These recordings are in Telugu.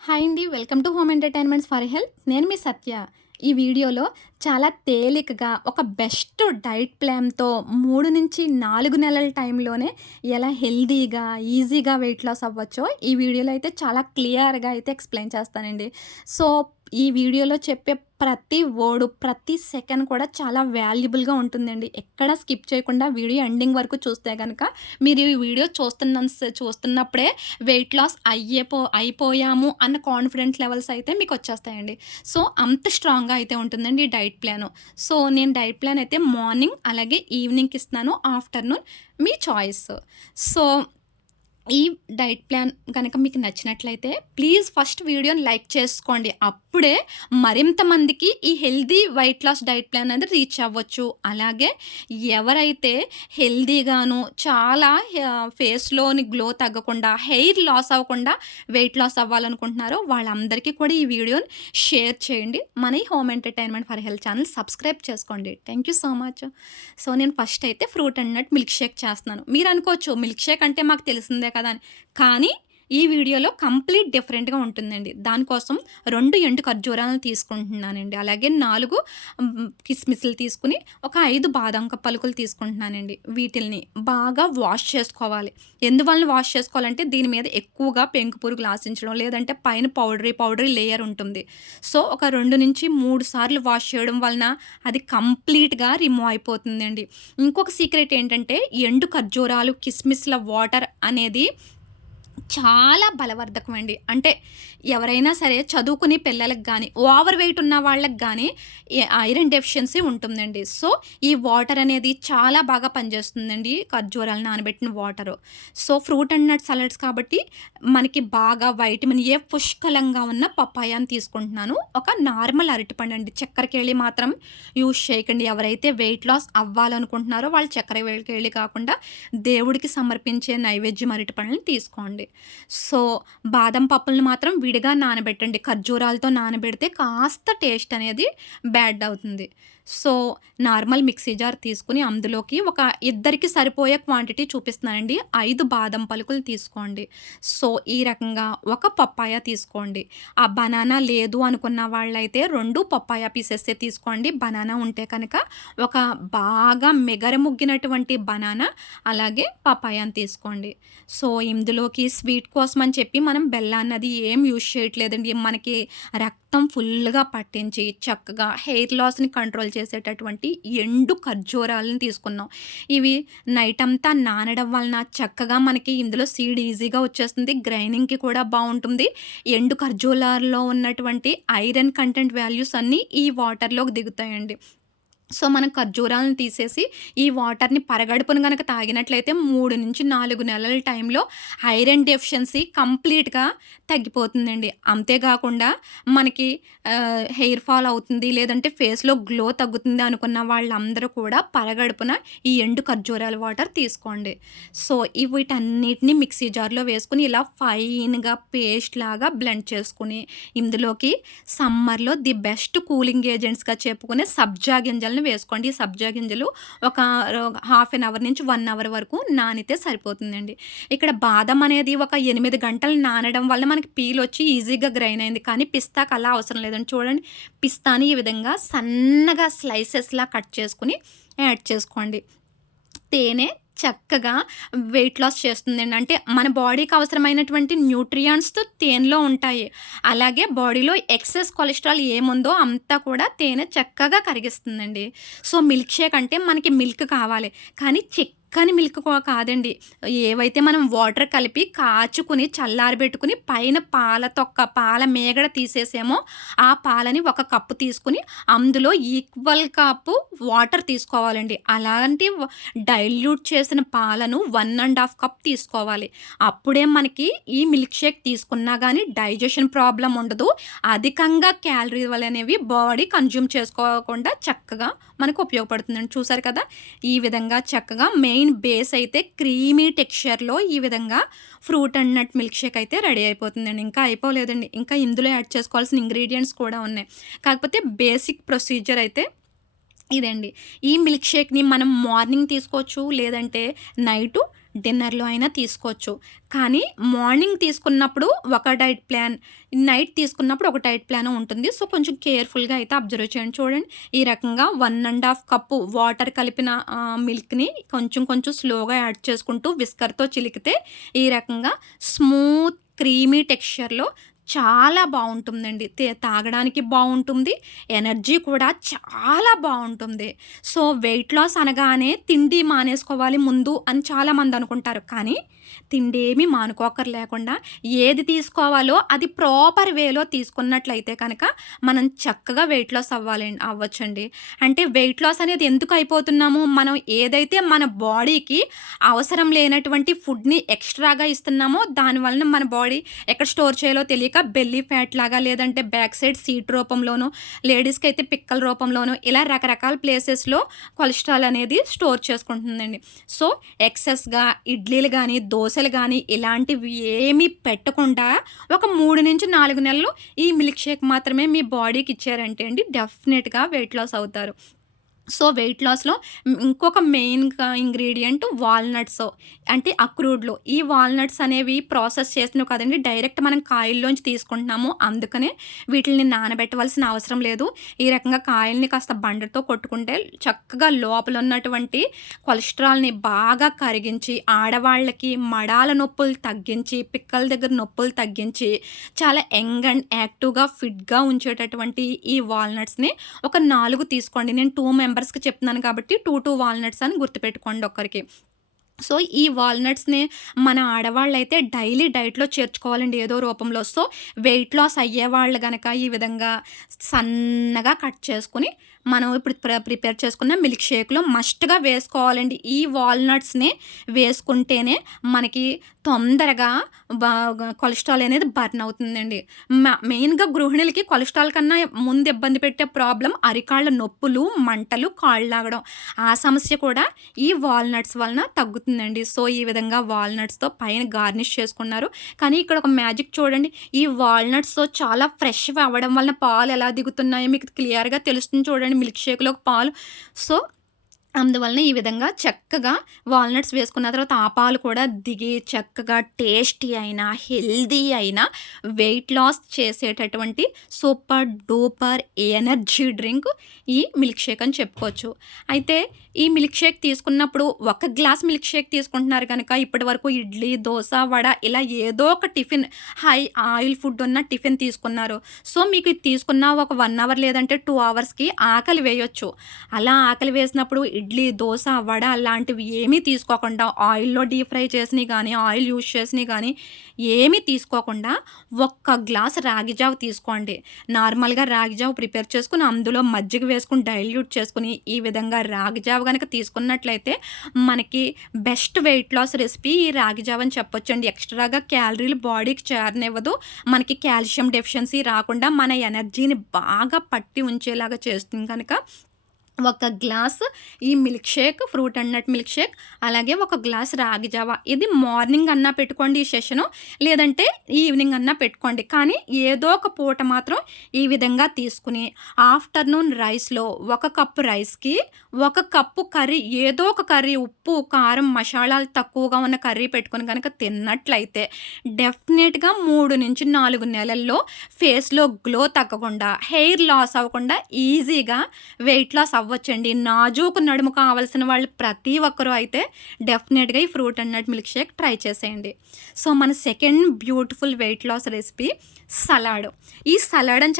హాయ్ అండి. Welcome to home entertainments for health. నేను మీ సత్య. ఈ వీడియోలో చాలా తేలికగా ఒక బెస్ట్ డైట్ ప్లాన్‌తో 3-4 నెలల టైంలోనే ఎలా హెల్తీగా, ఈజీగా వెయిట్ లాస్ అవ్వచ్చో ఈ వీడియోలో అయితే చాలా క్లియర్‌గా అయితే ఎక్స్‌ప్లెయిన్ చేస్తానండి. సో, ఈ వీడియోలో చెప్పే ప్రతి వర్డ్, ప్రతి సెకండ్ కూడా చాలా వాల్యుబుల్‌గా ఉంటుందండి. ఎక్కడ స్కిప్ చేయకుండా వీడియో ఎండింగ్ వరకు చూస్తే గనక మీరు ఈ వీడియో చూస్తున్నప్పుడే వెయిట్ లాస్ అయిపోయాము అన్న కాన్ఫిడెన్స్ లెవెల్స్ అయితే మీకొచ్చేస్తాయండి. సో, అంత స్ట్రాంగ్‌గా అయితే ఉంటుందండి ఈ డైట్ ప్లాను. సో, నేను డైట్ ప్లాన్ అయితే మార్నింగ్ అలాగే ఈవినింగ్‌కి ఇస్తున్నాను. ఆఫ్టర్‌నూన్ మీ చాయిస్. సో, ఈ డైట్ ప్లాన్ గనక మీకు నచ్చినట్లయితే ప్లీజ్ ఫస్ట్ వీడియోని లైక్ చేసుకోండి. అప్పుడే మరింత మందికి ఈ healthy weight loss diet plan అనేది రీచ్ అవ్వచ్చు. అలాగే ఎవరైతే హెల్తీగాను చాలా ఫేస్‌లోని గ్లో తగ్గకుండా, హెయిర్ లాస్ అవ్వకుండా వెయిట్ లాస్ అవ్వాలనుకుంటున్నారో వాళ్ళందరికీ కూడా ఈ వీడియోని షేర్ చేయండి. మన ఈ home entertainment for health channel subscribe చేసుకోండి. Thank you so much. So, నేను ఫస్ట్ అయితే fruit and nut milk shake చేస్తున్నాను. మీరనుకోవచ్చు మిల్క్ షేక్ అంటే మాకు తెలిసిందే కదా అని. కానీ ఈ వీడియోలో కంప్లీట్ డిఫరెంట్‌గా ఉంటుందండి. దానికోసం 2 ఎండు ఖర్జూరాలను తీసుకుంటున్నానండి. అలాగే 4 కిస్మిస్‌లు తీసుకొని, ఒక 5 బాదం పలుకులు తీసుకుంటున్నానండి. వీటిల్ని బాగా వాష్ చేసుకోవాలి. ఎందువలన వాష్ చేసుకోవాలంటే దీని మీద ఎక్కువగా పెంకు పురుగులు ఆశించడం, లేదంటే పైన పౌడరీ లేయర్ ఉంటుంది. సో, ఒక 2-3 సార్లు వాష్ చేయడం వలన అది కంప్లీట్‌గా రిమూవ్ అయిపోతుందండి. ఇంకొక సీక్రెట్ ఏంటంటే ఎండు ఖర్జూరాలు, కిస్మిస్‌ల వాటర్ అనేది చాలా బలవర్ధకం అండి. అంటే ఎవరైనా సరే చదువుకునే పిల్లలకి గానీ, ఓవర్ వెయిట్ ఉన్న వాళ్ళకి గానీ ఐరన్ డెఫిషియన్సీ ఉంటుందండి. సో, ఈ వాటర్ అనేది చాలా బాగా పనిచేస్తుందండి. ఖర్జూరాలు నానబెట్టిన water. So, fruit and nut salads కాబట్టి మనకి బాగా వైటమిన్ ఏ పుష్కలంగా ఉన్న పపాయాని తీసుకుంటున్నాను. ఒక నార్మల్ అరటిపండండి. చక్కెరకేళి మాత్రం యూజ్ చేయకండి. ఎవరైతే వెయిట్ లాస్ అవ్వాలనుకుంటున్నారో వాళ్ళు చక్కెరకేళి కాకుండా దేవుడికి సమర్పించే నైవేద్యం అరటిపండ్లని తీసుకోండి. సో, బాదం పప్పులను మాత్రం విడిగా నానబెట్టండి. ఖర్జూరాలతో నానబెడితే కాస్త టేస్ట్ అనేది బ్యాడ్ అవుతుంది. సో, నార్మల్ మిక్సీ జార్ తీసుకొని అందులోకి ఒక ఇద్దరికి సరిపోయే క్వాంటిటీ చూపిస్తున్నానండి. 5 బాదం పలుకులు తీసుకోండి. సో, ఈ రకంగా ఒక పప్పాయ తీసుకోండి. ఆ బనానా లేదు అనుకున్న వాళ్ళైతే 2 పప్పాయ పీసెసే తీసుకోండి. బనానా ఉంటే కనుక ఒక బాగా మెగరముగ్గినటువంటి బనానా అలాగే పపాయాని తీసుకోండి. సో, ఇందులోకి స్వీట్ కోసం అని చెప్పి మనం బెల్లాన్నది ఏం యూజ్ చేయట్లేదండి. మనకి రక్తం ఫుల్‌గా పట్టించి చక్కగా హెయిర్ లాస్‌ని కంట్రోల్ చేసేటటువంటి ఎండు ఖర్జూరాలను తీసుకున్నాం. ఇవి నైట్ అంతా నానడం వలన చక్కగా మనకి ఇందులో సీడ్ ఈజీగా వచ్చేస్తుంది. గ్రైండింగ్‌కి కూడా బావుంటుంది. ఎండు ఖర్జూరాల్లో ఉన్నటువంటి ఐరన్ కంటెంట్ వాల్యూస్ అన్నీ ఈ వాటర్‌లోకి దిగుతాయండి. సో, మనం ఖర్జూరాలను తీసేసి ఈ వాటర్‌ని పరగడుపున గనక తాగినట్లయితే 3-4 నెలల టైంలో ఐరన్ డెఫిషియన్సీ కంప్లీట్‌గా తగ్గిపోతుందండి. అంతేగాకుండా మనకి హెయిర్ ఫాల్ అవుతుంది, లేదంటే ఫేస్‌లో గ్లో తగ్గుతుంది అనుకున్న వాళ్ళందరూ కూడా పరగడుపున ఈ ఎండు ఖర్జూరాల వాటర్ తీసుకోండి. సో, వీటన్నిటిని మిక్సీ జార్‌లో వేసుకొని ఇలా ఫైన్‌గా పేస్ట్‌లాగా బ్లెండ్ చేసుకొని, ఇందులోకి సమ్మర్‌లో ది బెస్ట్ కూలింగ్ ఏజెంట్స్‌గా చెప్పుకునే సబ్జా గింజలను వేసుకోండి. ఈ సబ్జా గింజలు ఒక హాఫ్ ఎన్ అవర్ నుంచి 1 అవర్ వరకు నానితే సరిపోతుందండి. ఇక్కడ బాదం అనేది ఒక 8 గంటలు నానడం వల్ల మనకి పీలొచ్చి ఈజీగా గ్రైన్ అయింది. కానీ పిస్తాకి అలా అవసరం లేదండి. చూడండి, పిస్తాని ఈ విధంగా సన్నగా స్లైసెస్‌లా కట్ చేసుకొని యాడ్ చేసుకోండి. తేనె చక్కగా వెయిట్ లాస్ చేస్తుందండి. అంటే మన బాడీకి అవసరమైనటువంటి న్యూట్రియంట్స్ తేనెలో ఉంటాయి. అలాగే బాడీలో ఎక్సెస్ కొలెస్ట్రాల్ ఏముందో అంతా కూడా తేనె చక్కగా కరిగిస్తుందండి. సో, మిల్క్ షేక్ అంటే మనకి మిల్క్ కావాలి. కానీ చిక్కని మిల్క్ కాదండి. ఏవైతే మనం వాటర్ కలిపి కాచుకుని చల్లారబెట్టుకుని పైన పాల మీగడ తీసేసామో ఆ పాలని ఒక కప్పు తీసుకొని అందులో ఈక్వల్ కప్పు వాటర్ తీసుకోవాలండి. అలాంటి డైల్యూట్ చేసిన పాలను 1 ½ కప్ తీసుకోవాలి. అప్పుడే మనకి ఈ మిల్క్ షేక్ తీసుకున్నా గానీ డైజెషన్ ప్రాబ్లమ్ ఉండదు. అధికంగా క్యాలరీలనేవి బాడీ కన్జ్యూమ్ చేసుకోకుండా చక్కగా మనకు ఉపయోగపడుతుందండి. చూసారు కదా! ఈ విధంగా చక్కగా మెయిన్ బేస్ అయితే క్రీమీ టెక్స్చర్‌లో ఈ విధంగా fruit and nut milk shake అయితే రెడీ అయిపోతుందండి. ఇంకా అయిపోలేదండి. ఇంకా ఇందులో యాడ్ చేసుకోవాల్సిన ఇంగ్రీడియెంట్స్ కూడా ఉన్నాయి. కాకపోతే బేసిక్ ప్రొసీజర్ అయితే ఇదండి. ఈ మిల్క్ షేక్‌ని మనం మార్నింగ్ తీసుకోవచ్చు. లేదంటే నైటు డిన్నర్‌లో అయినా తీసుకోవచ్చు. కానీ మార్నింగ్ తీసుకున్నప్పుడు ఒక డైట్ ప్లాన్, నైట్ తీసుకున్నప్పుడు ఒక డైట్ ప్లాన్ ఉంటుంది. సో, కొంచెం కేర్‌ఫుల్‌గా అయితే అబ్జర్వ్ చేయండి. చూడండి ఈ రకంగా 1 ½ కప్పు వాటర్ కలిపిన మిల్క్‌ని కొంచెం కొంచెం స్లోగా యాడ్ చేసుకుంటూ విస్కర్‌తో చిలికితే ఈ రకంగా స్మూత్ క్రీమీ టెక్స్చర్‌లో చాలా బావుంటుందండి. తాగడానికి బావుంటుంది. ఎనర్జీ కూడా చాలా బావుంటుంది. సో, వెయిట్ లాస్ అనగానే తిండి మానేసుకోవాలి ముందు అని చాలామంది అనుకుంటారు. కానీ తిండేమి మానుకోక్కర్లేకుండా ఏది తీసుకోవాలో అది ప్రాపర్ వేలో తీసుకున్నట్లయితే కనుక మనం చక్కగా వెయిట్ లాస్ అవ్వచ్చండి. అంటే వెయిట్ లాస్ అనేది ఎందుకు అయిపోతున్నాము? మనం ఏదైతే మన బాడీకి అవసరం లేనటువంటి ఫుడ్‌ని ఎక్స్‌ట్రాగా ఇస్తున్నామో దానివలన మన బాడీ ఎక్కడ స్టోర్ చేయాలో తెలియక బెల్లీ ఫ్యాట్ లాగా, లేదంటే బ్యాక్ సైడ్ సీట్ రూపంలోనో, లేడీస్‌కి అయితే పిక్కల రూపంలోనో ఇలా రకరకాల ప్లేసెస్‌లో కొలెస్ట్రాల్ అనేది స్టోర్ చేసుకుంటుందండి. సో, ఎక్సెస్‌గా ఇడ్లీలు గానీ, దోసలు గానీ ఇలాంటివి ఏమీ పెట్టకుండా ఒక 3-4 నెలలు ఈ మిల్క్ షేక్ మాత్రమే మీ బాడీకి ఇచ్చారంటే అండి డెఫినెట్‌గా వెయిట్ లాస్ అవుతారు. సో, వెయిట్ లాస్‌లో ఇంకొక మెయిన్‌గా ఇంగ్రీడియంట్ వాల్‌నట్స్, అంటే అక్రూడ్‌లు. ఈ వాల్‌నట్స్ అనేవి ప్రాసెస్ చేసినవి కాదండి. డైరెక్ట్ మనం కాయల్లోంచి తీసుకుంటున్నాము. అందుకనే వీటిల్ని నానబెట్టవలసిన అవసరం లేదు. ఈ రకంగా కాయల్ని కాస్త బండతో కొట్టుకుంటే చక్కగా లోపల ఉన్నటువంటి కొలెస్ట్రాల్‌ని బాగా కరిగించి, ఆడవాళ్ళకి మడాల నొప్పులు తగ్గించి, పిక్కల దగ్గర నొప్పులు తగ్గించి, చాలా యంగ్ అండ్ యాక్టివ్‌గా, ఫిట్‌గా ఉంచేటటువంటి ఈ వాల్‌నట్స్‌ని ఒక 4 తీసుకోండి. నేను 2 మెంబర్స్‌కి చెప్తున్నాను కాబట్టి 2 వాల్‌నట్స్ అని గుర్తుపెట్టుకోండి ఒక్కరికి. సో, ఈ వాల్‌నట్స్‌ని మన ఆడవాళ్ళైతే డైలీ డైట్‌లో చేర్చుకోవాలండి ఏదో రూపంలో. సో, వెయిట్ లాస్ అయ్యేవాళ్ళు గనక ఈ విధంగా సన్నగా కట్ చేసుకొని, మనం ఇప్పుడు ప్రిపేర్ చేసుకున్న మిల్క్ షేక్‌లో మస్ట్‌గా వేసుకోవాలండి. ఈ వాల్‌నట్స్‌ని వేసుకుంటేనే మనకి తొందరగా కొలెస్ట్రాల్ అనేది బర్న్ అవుతుందండి. మెయిన్‌గా గృహిణులకి కొలెస్ట్రాల్ కన్నా ముందు ఇబ్బంది పెట్టే ప్రాబ్లమ్ అరికాళ్ళ నొప్పులు, మంటలు, కాళ్ళు లాగడం. ఆ సమస్య కూడా ఈ వాల్‌నట్స్ వలన తగ్గుతుందండి. సో, ఈ విధంగా వాల్‌నట్స్‌తో పైన గార్నిష్ చేసుకున్నారు. కానీ ఇక్కడ ఒక మ్యాజిక్ చూడండి. ఈ వాల్‌నట్స్‌తో చాలా ఫ్రెష్‌గా అవ్వడం వలన పాలు ఎలా దిగుతున్నాయో మీకు క్లియర్‌గా తెలుస్తుంది చూడండి మిల్క్ షేక్‌లోకి పాలు. సో, అందువలన ఈ విధంగా చక్కగా వాల్‌నట్స్ వేసుకున్న తర్వాత ఆ పాలు కూడా దిగి చక్కగా టేస్టీ అయిన, హెల్తీ అయిన, వెయిట్ లాస్ చేసేటటువంటి సూపర్ డూపర్ ఎనర్జీ డ్రింక్ ఈ మిల్క్ షేక్ అని చెప్పుకోవచ్చు. అయితే ఈ మిల్క్ షేక్ తీసుకున్నప్పుడు ఒక గ్లాస్ మిల్క్ షేక్ తీసుకుంటున్నారు కనుక ఇప్పటివరకు ఇడ్లీ, దోస, వడ ఇలా ఏదో ఒక టిఫిన్, హై ఆయిల్ ఫుడ్ ఉన్న టిఫిన్ తీసుకున్నారు. సో, మీకు ఇది తీసుకున్న ఒక 1 అవర్ లేదంటే 2 అవర్స్‌కి ఆకలి వేయొచ్చు. అలా ఆకలి వేసినప్పుడు ఇడ్లీ, దోస, వడ లాంటివి ఏమీ తీసుకోకుండా ఆయిల్‌లో డీప్ ఫ్రై చేసినయి గానీ, ఆయిల్ యూజ్ చేసినయి గానీ ఏమీ తీసుకోకుండా ఒక్క గ్లాస్ రాగి జావ తీసుకోండి. నార్మల్‌గా రాగి జావ ప్రిపేర్ చేసుకొని అందులో మజ్జిగ వేసుకొని డైల్యూట్ చేసుకొని ఈ విధంగా రాగి జావ గనక తీసుకున్నట్లయితే మనకి బెస్ట్ వెయిట్ లాస్ రెసిపీ ఈ రాగి జావ అని చెప్పొచ్చండి. ఎక్స్‌ట్రాగా క్యాలరీలు బాడీకి చేరనివ్వదు. మనకి కాల్షియం డెఫిషియన్సీ రాకుండా మన ఎనర్జీని బాగా పట్టి ఉంచేలాగా చేస్తుంది కనుక ఒక గ్లాస్ ఈ milk shake, fruit and nut milk shake, అలాగే ఒక గ్లాస్ రాగి జావ. ఇది మార్నింగ్ అన్నా పెట్టుకోండి ఈ సెషను, లేదంటే ఈవినింగ్ అన్నా పెట్టుకోండి. కానీ ఏదో ఒక పూట మాత్రం ఈ విధంగా తీసుకుని ఆఫ్టర్‌నూన్ రైస్‌లో 1 కప్పు రైస్‌కి 1 కప్పు కర్రీ, ఏదో ఒక కర్రీ, ఉప్పు, కారం, మసాలాలు తక్కువగా ఉన్న కర్రీ పెట్టుకొని కనుక తిన్నట్లయితే డెఫినెట్‌గా 3-4 నెలల్లో ఫేస్‌లో గ్లో తగ్గకుండా, హెయిర్ లాస్ అవ్వకుండా ఈజీగా వెయిట్ లాస్ అవ్వచ్చండి. నాజూకు నడుము కావాల్సిన వాళ్ళు ప్రతి ఒక్కరు అయితే డెఫినెట్‌గా ఈ fruit and nut milk shake try చేసేయండి. సో, మన second beautiful weight loss recipe salad. ఈ సలాడ్ అని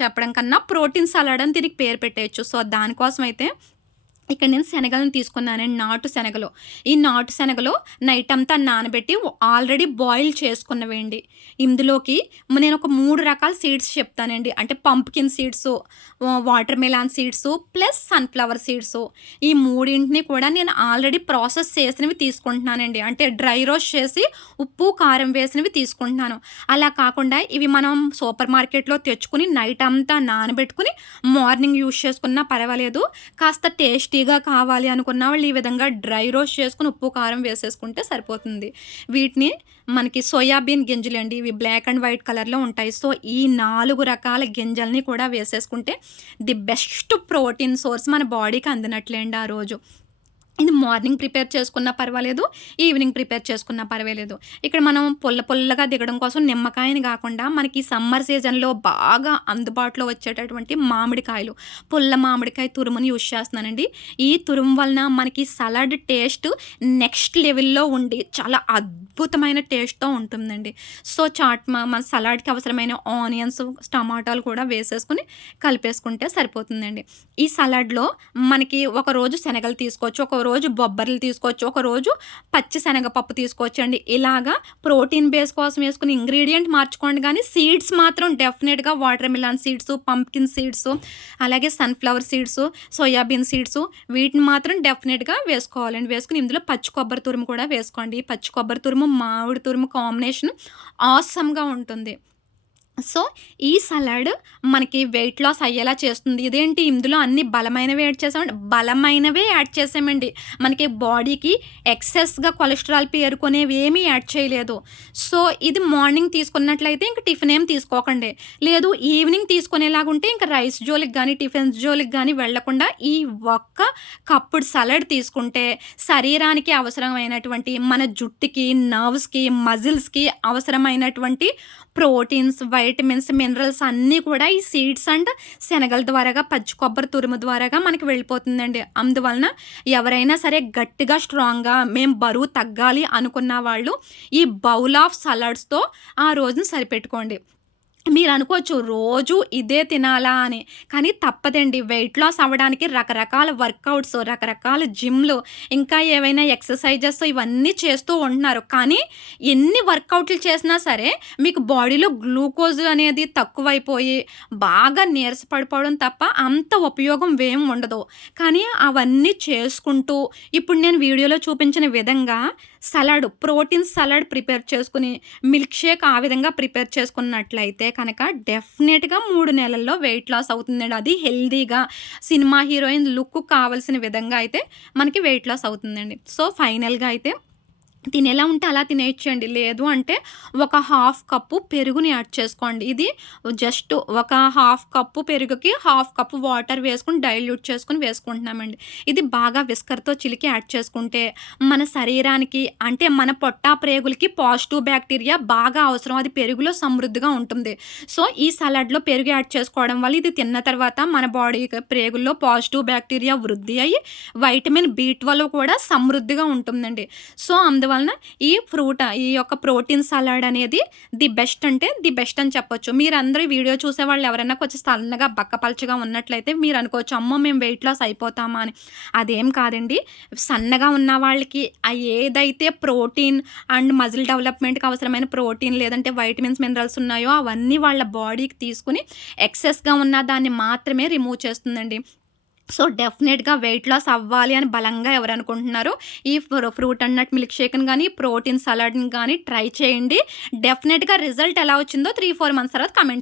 చెప్పడం కన్నా ప్రోటీన్ సలాడ్ అని దీనికి పేరు పెట్టేయచ్చు. సో, దానికోసం అయితే ఇక్కడ నేను శనగలను తీసుకున్నానండి. నాటు శనగలు. ఈ నాటు శనగలు నైట్ అంతా నానబెట్టి ఆల్రెడీ బాయిల్ చేసుకున్నవేండి. ఇందులోకి నేను ఒక 3 రకాల సీడ్స్ చెప్తానండి. అంటే pumpkin seeds, water melon seeds, plus sunflower seeds. ఈ మూడింటిని కూడా నేను ఆల్రెడీ ప్రాసెస్ చేసినవి తీసుకుంటున్నానండి. అంటే డ్రై రోస్ట్ చేసి ఉప్పు, కారం వేసినవి తీసుకుంటున్నాను. అలా కాకుండా ఇవి మనం సూపర్ మార్కెట్‌లో తెచ్చుకొని నైట్ అంతా నానబెట్టుకొని మార్నింగ్ యూజ్ చేసుకున్నా పర్వాలేదు. కాస్త టేస్టీగా కావాలి అనుకున్న వాళ్ళు ఈ విధంగా డ్రై రోస్ట్ చేసుకొని ఉప్పు, కారం వేసేసుకుంటే సరిపోతుంది. వీటిని మనకి సోయాబీన్ గింజలండి. ఇవి బ్లాక్ అండ్ వైట్ కలర్‌లో ఉంటాయి. సో, ఈ 4 రకాల గింజల్ని కూడా వేసేసుకుంటే ది బెస్ట్ ప్రోటీన్ సోర్స్ మన బాడీకి అందినట్లే అండి ఆ రోజు. ఇది మార్నింగ్ ప్రిపేర్ చేసుకున్నా పర్వాలేదు, ఈవినింగ్ ప్రిపేర్ చేసుకున్నా పర్వాలేదు. ఇక్కడ మనం పుల్లగా దిగడం కోసం నిమ్మకాయని గాకుండా మనకి సమ్మర్ సీజన్‌లో బాగా అందుబాటులో వచ్చేటటువంటి మామిడికాయలు, పుల్ల మామిడికాయ తురుముని యూజ్ చేస్తున్నానండి. ఈ తురుము వలన మనకి సలాడ్ టేస్ట్ నెక్స్ట్ లెవెల్‌లో ఉండి చాలా అద్భుతమైన టేస్ట్‌తో ఉంటుందండి. సో, మన సలాడ్‌కి అవసరమైన ఆనియన్స్, టమాటాలు కూడా వేసేసుకొని కలిపేసుకుంటే సరిపోతుందండి. ఈ సలాడ్‌లో మనకి ఒకరోజు శనగలు తీసుకోవచ్చు, ఒకరోజు బొబ్బర్లు తీసుకోవచ్చు, ఒకరోజు పచ్చి శనగపప్పు తీసుకోవచ్చండి. ఇలాగా ప్రోటీన్ బేస్ కోసం వేసుకుని ఇంగ్రీడియంట్ మార్చుకోండి గానీ, సీడ్స్ మాత్రం డెఫినిట్‌గా water melon seeds, pumpkin seeds, అలాగే సన్‌ఫ్లవర్ సీడ్సు, సోయాబీన్ సీడ్సు వీటిని మాత్రం డెఫినిట్‌గా వేసుకోవాలండి. వేసుకొని ఇందులో పచ్చి కొబ్బరి తురుము కూడా వేసుకోండి. పచ్చి కొబ్బరి తురుము, మామిడి తురుము కాంబినేషన్ ఆసమ్‌గా ఉంటుంది. సో, ఈ సలాడ్ మనకి వెయిట్ లాస్ అయ్యేలా చేస్తుంది. ఇదేంటి ఇందులో అన్ని బలమైనవే యాడ్ చేసామంటే, బలమైనవే యాడ్ చేసామండి. మనకి బాడీకి ఎక్సెస్‌గా కొలెస్ట్రాల్ పేరుకునేవి ఏమీ యాడ్ చేయలేదు. సో, ఇది మార్నింగ్ తీసుకున్నట్లయితే ఇంక టిఫిన్ ఏం తీసుకోకండి. లేదు ఈవినింగ్ తీసుకునేలాగుంటే ఇంక రైస్ జోలికి గానీ, టిఫిన్స్ జోలికి గానీ వెళ్ళకుండా ఈ ఒక్క కప్పుడు సలాడ్ తీసుకుంటే శరీరానికి అవసరమైనటువంటి మన జుట్టుకి, నర్వ్స్‌కి, మజిల్స్‌కి అవసరమైనటువంటి ప్రోటీన్స్, వైటమిన్స్, మినరల్స్ అన్నీ కూడా ఈ సీడ్స్ అండ్ శనగల ద్వారాగా, పచ్చి కొబ్బరి తురుము ద్వారాగా మనకి వెళ్ళిపోతుందండి. అందువలన ఎవరైనా సరే గట్టిగా, స్ట్రాంగ్‌గా మేము బరువు తగ్గాలి అనుకున్న వాళ్ళు ఈ బౌల్ ఆఫ్ సలాడ్స్‌తో ఆ రోజుని సరిపెట్టుకోండి. మీరనుకోవచ్చు రోజు ఇదే తినాలా అని. కానీ తప్పదండి. వెయిట్ లాస్ అవ్వడానికి రకరకాల వర్కౌట్స్, రకరకాల జిమ్‌లు, ఇంకా ఏవైనా ఎక్సర్‌సైజెస్ ఇవన్నీ చేస్తూ ఉంటున్నారు. కానీ ఎన్ని వర్కౌట్‌లు చేసినా సరే మీకు బాడీలో గ్లూకోజ్ అనేది తక్కువైపోయి బాగా నీరస పడిపోవడం తప్ప అంత ఉపయోగం ఏం ఉండదు. కానీ అవన్నీ చేసుకుంటూ ఇప్పుడు నేను వీడియోలో చూపించిన విధంగా ప్రోటీన్ సలాడ్ ప్రిపేర్ చేసుకొని, మిల్క్ షేక్ ఆ విధంగా ప్రిపేర్ చేసుకున్నట్లయితే కనుక డెఫినెట్‌గా 3 నెలల్లో వెయిట్ లాస్ అవుతుందండి. అది హెల్తీగా సినిమా హీరోయిన్ లుక్ కావాల్సిన విధంగా అయితే మనకి వెయిట్ లాస్ అవుతుందండి. సో, ఫైనల్‌గా అయితే తినేలా ఉంటే అలా తినేయచ్చండి. లేదు అంటే ఒక హాఫ్ కప్పు పెరుగుని యాడ్ చేసుకోండి. ఇది జస్ట్ ఒక హాఫ్ కప్పు పెరుగుకి హాఫ్ కప్పు వాటర్ వేసుకొని డైల్యూట్ చేసుకొని వేసుకుంటున్నామండి. ఇది బాగా విస్కర్‌తో చిలికి యాడ్ చేసుకుంటే మన శరీరానికి అంటే మన పొట్ట ప్రేగులకి పాజిటివ్ బ్యాక్టీరియా బాగా అవసరం. అది పెరుగులో సమృద్ధిగా ఉంటుంది. సో, ఈ సలాడ్‌లో పెరుగు యాడ్ చేసుకోవడం వల్ల ఇది తిన్న తర్వాత మన బాడీకి ప్రేగుల్లో పాజిటివ్ బ్యాక్టీరియా వృద్ధి అయ్యి వైటమిన్ బి12 కూడా సమృద్ధిగా ఉంటుందండి. సో, అందువలన ఈ యొక్క ప్రోటీన్ సలాడ్ అనేది ది బెస్ట్ అంటే ది బెస్ట్ అని చెప్పొచ్చు. మీరందరూ ఈ వీడియో చూసేవాళ్ళు ఎవరైనా కొంచెం సన్నగా బక్కపలచగా ఉన్నట్లయితే మీరు అనుకోవచ్చు, అమ్మో! మేము వెయిట్ లాస్ అయిపోతామా అని. అదేం కాదండి. సన్నగా ఉన్న వాళ్ళకి ఏదైతే ప్రోటీన్ అండ్ మజిల్ డెవలప్‌మెంట్‌కి అవసరమైన ప్రోటీన్ లేదంటే వైటమిన్స్, మినరల్స్ ఉన్నాయో అవన్నీ వాళ్ళ బాడీకి తీసుకొని ఎక్సెస్‌గా ఉన్న దాన్ని మాత్రమే రిమూవ్ చేస్తుందండి. సో, డెఫినెట్‌గా వెయిట్ లాస్ అవ్వాలి అని బలంగా ఎవరనుకుంటున్నారో ఈ ఫ్రూట్ అండ్ నట్ మిల్క్ షేక్‌ని గానీ, ప్రోటీన్ సలాడ్‌ని గానీ ట్రై చేయండి. డెఫినెట్‌గా రిజల్ట్ ఎలా వచ్చిందో 3, 4 మంత్స్ తర్వాత కామెంట్